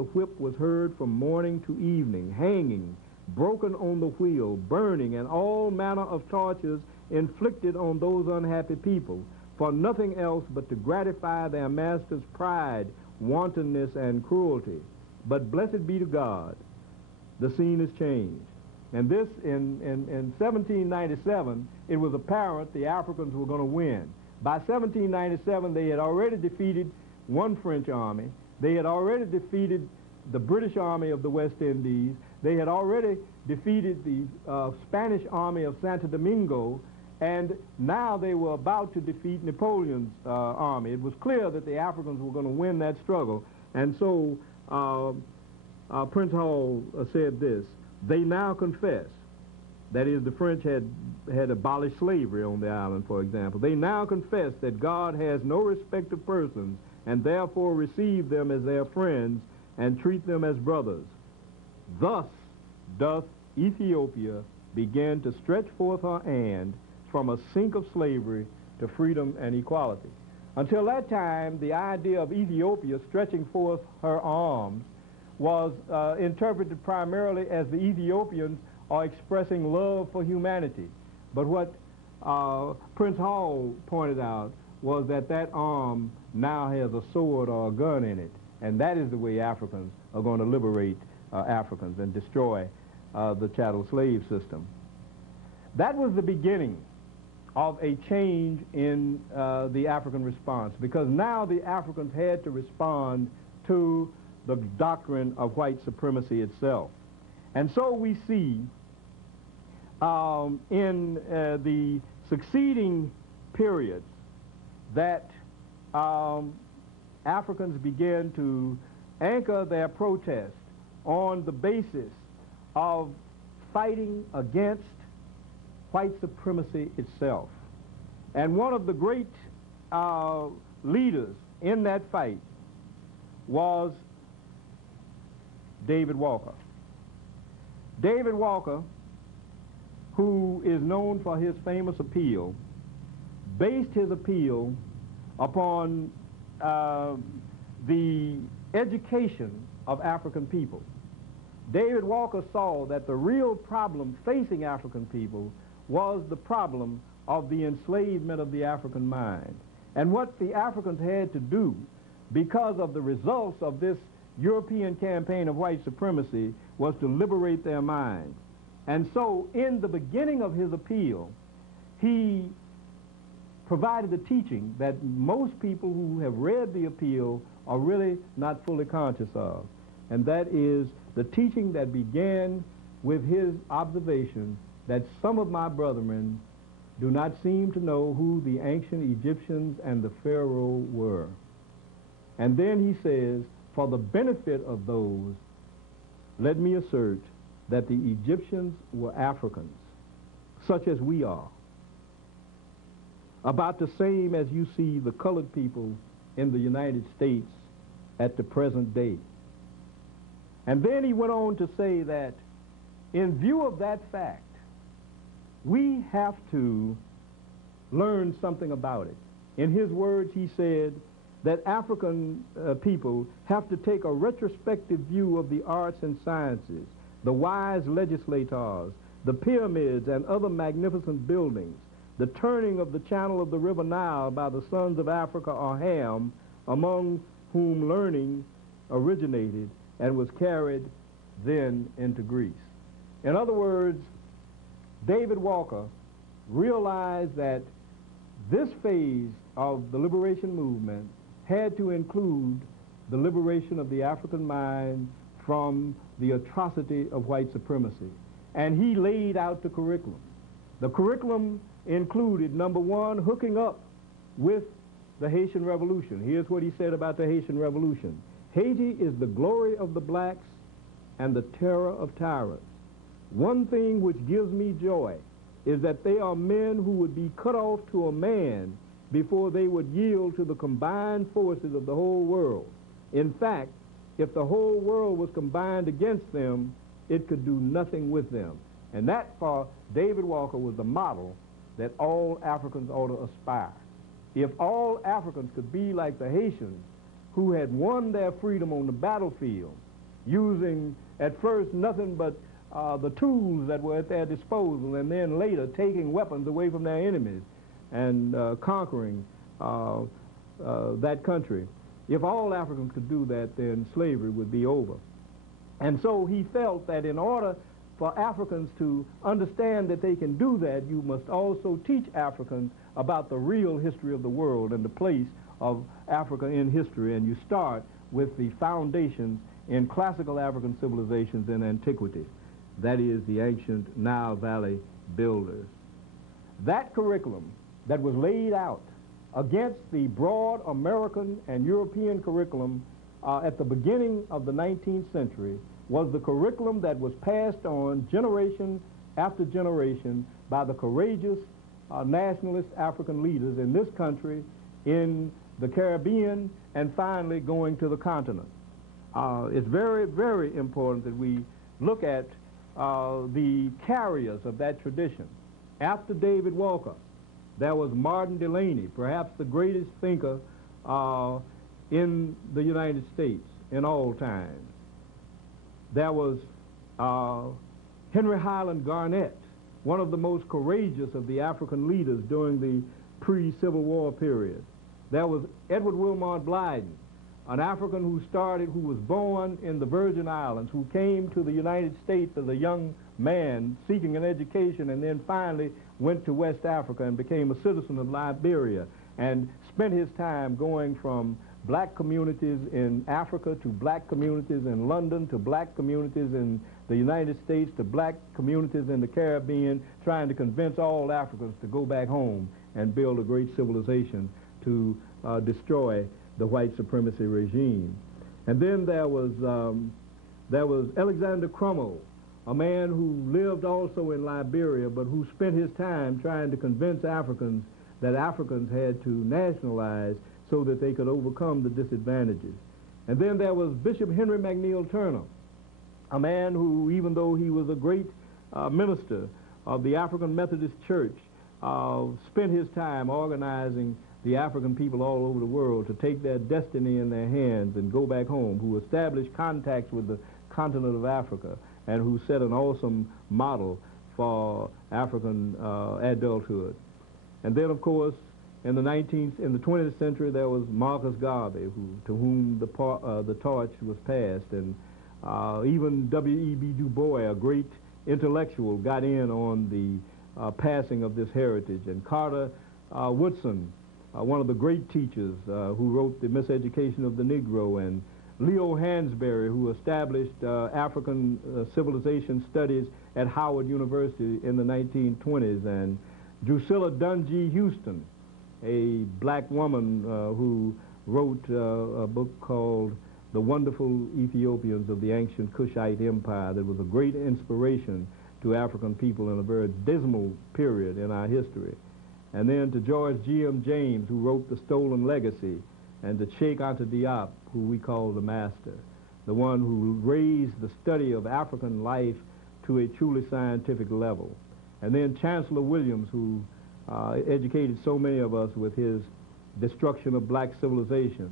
The whip was heard from morning to evening, hanging, broken on the wheel, burning, and all manner of tortures inflicted on those unhappy people, for nothing else but to gratify their master's pride, wantonness, and cruelty. But blessed be to God, the scene has changed. And this, in 1797, it was apparent the Africans were going to win. By 1797, they had already defeated one French army. They had already defeated the British army of the West Indies. They had already defeated the Spanish army of Santo Domingo, and now they were about to defeat Napoleon's army. It was clear that the Africans were going to win that struggle. And so Prince Hall said this: they now confess, that is, the French had abolished slavery on the island, for example. They now confess that God has no respect of persons, and therefore receive them as their friends and treat them as brothers. Thus doth Ethiopia begin to stretch forth her hand from a sink of slavery to freedom and equality. Until that time, the idea of Ethiopia stretching forth her arms was interpreted primarily as the Ethiopians are expressing love for humanity. But what Prince Hall pointed out was that that arm now has a sword or a gun in it, and that is the way Africans are going to liberate Africans and destroy the chattel slave system. That was the beginning of a change in the African response, because now the Africans had to respond to the doctrine of white supremacy itself. And so we see in the succeeding periods that Africans began to anchor their protest on the basis of fighting against white supremacy itself. And one of the great leaders in that fight was David Walker. David Walker, who is known for his famous appeal, based his appeal upon the education of African people. David Walker saw that the real problem facing African people was the problem of the enslavement of the African mind. And what the Africans had to do, because of the results of this European campaign of white supremacy, was to liberate their minds. And so in the beginning of his appeal, he provided a teaching that most people who have read the appeal are really not fully conscious of. And that is the teaching that began with his observation that some of my brethren do not seem to know who the ancient Egyptians and the Pharaoh were. And then he says, for the benefit of those, let me assert that the Egyptians were Africans, such as we are, about the same as you see the colored people in the United States at the present day. And then he went on to say that in view of that fact, we have to learn something about it. In his words, he said that African people have to take a retrospective view of the arts and sciences, the wise legislators, the pyramids and other magnificent buildings, the turning of the channel of the river Nile by the sons of Africa or Ham, among whom learning originated and was carried then into Greece. In other words, David Walker realized that this phase of the liberation movement had to include the liberation of the African mind from the atrocity of white supremacy. And he laid out the curriculum. The curriculum included, number one, hooking up with the Haitian Revolution. Here's what he said about the Haitian Revolution. Haiti is the glory of the blacks and the terror of tyrants. One thing which gives me joy is that they are men who would be cut off to a man before they would yield to the combined forces of the whole world. In fact, if the whole world was combined against them, it could do nothing with them. And that, for David Walker, was the model that all Africans ought to aspire. If all Africans could be like the Haitians, who had won their freedom on the battlefield using at first nothing but the tools that were at their disposal, and then later taking weapons away from their enemies and conquering that country. If all Africans could do that, then slavery would be over. And so he felt that in order for Africans to understand that they can do that, you must also teach Africans about the real history of the world and the place of Africa in history. And you start with the foundations in classical African civilizations in antiquity. That is the ancient Nile Valley builders. That curriculum that was laid out against the broad American and European curriculum at the beginning of the 19th century was the curriculum that was passed on generation after generation by the courageous nationalist African leaders in this country, in the Caribbean, and finally going to the continent. It's very, very important that we look at the carriers of that tradition. After David Walker, there was Martin Delany, perhaps the greatest thinker in the United States in all times. There was Henry Highland Garnett, one of the most courageous of the African leaders during the pre-Civil War period. There was Edward Wilmot Blyden, an African who was born in the Virgin Islands, who came to the United States as a young man seeking an education, and then finally went to West Africa and became a citizen of Liberia, and spent his time going from black communities in Africa to black communities in London to black communities in the United States to black communities in the Caribbean, trying to convince all Africans to go back home and build a great civilization to destroy the white supremacy regime. And then there was Alexander Crummell, a man who lived also in Liberia, but who spent his time trying to convince Africans that Africans had to nationalize so that they could overcome the disadvantages. And then there was Bishop Henry McNeil Turner, a man who, even though he was a great minister of the African Methodist Church, spent his time organizing the African people all over the world to take their destiny in their hands and go back home, who established contacts with the continent of Africa, and who set an awesome model for African adulthood. And then, of course, in the 20th century, there was Marcus Garvey, to whom the torch was passed, and even W.E.B. Du Bois, a great intellectual, got in on the passing of this heritage, and Carter Woodson, one of the great teachers who wrote The Miseducation of the Negro, and Leo Hansberry, who established African civilization studies at Howard University in the 1920s, and Drusilla Dunjee Houston, a black woman who wrote a book called The Wonderful Ethiopians of the Ancient Kushite Empire, that was a great inspiration to African people in a very dismal period in our history. And then to George G.M. James, who wrote The Stolen Legacy, and to Cheikh Anta Diop, who we call the master, the one who raised the study of African life to a truly scientific level. And then Chancellor Williams, who educated so many of us with his destruction of black civilization.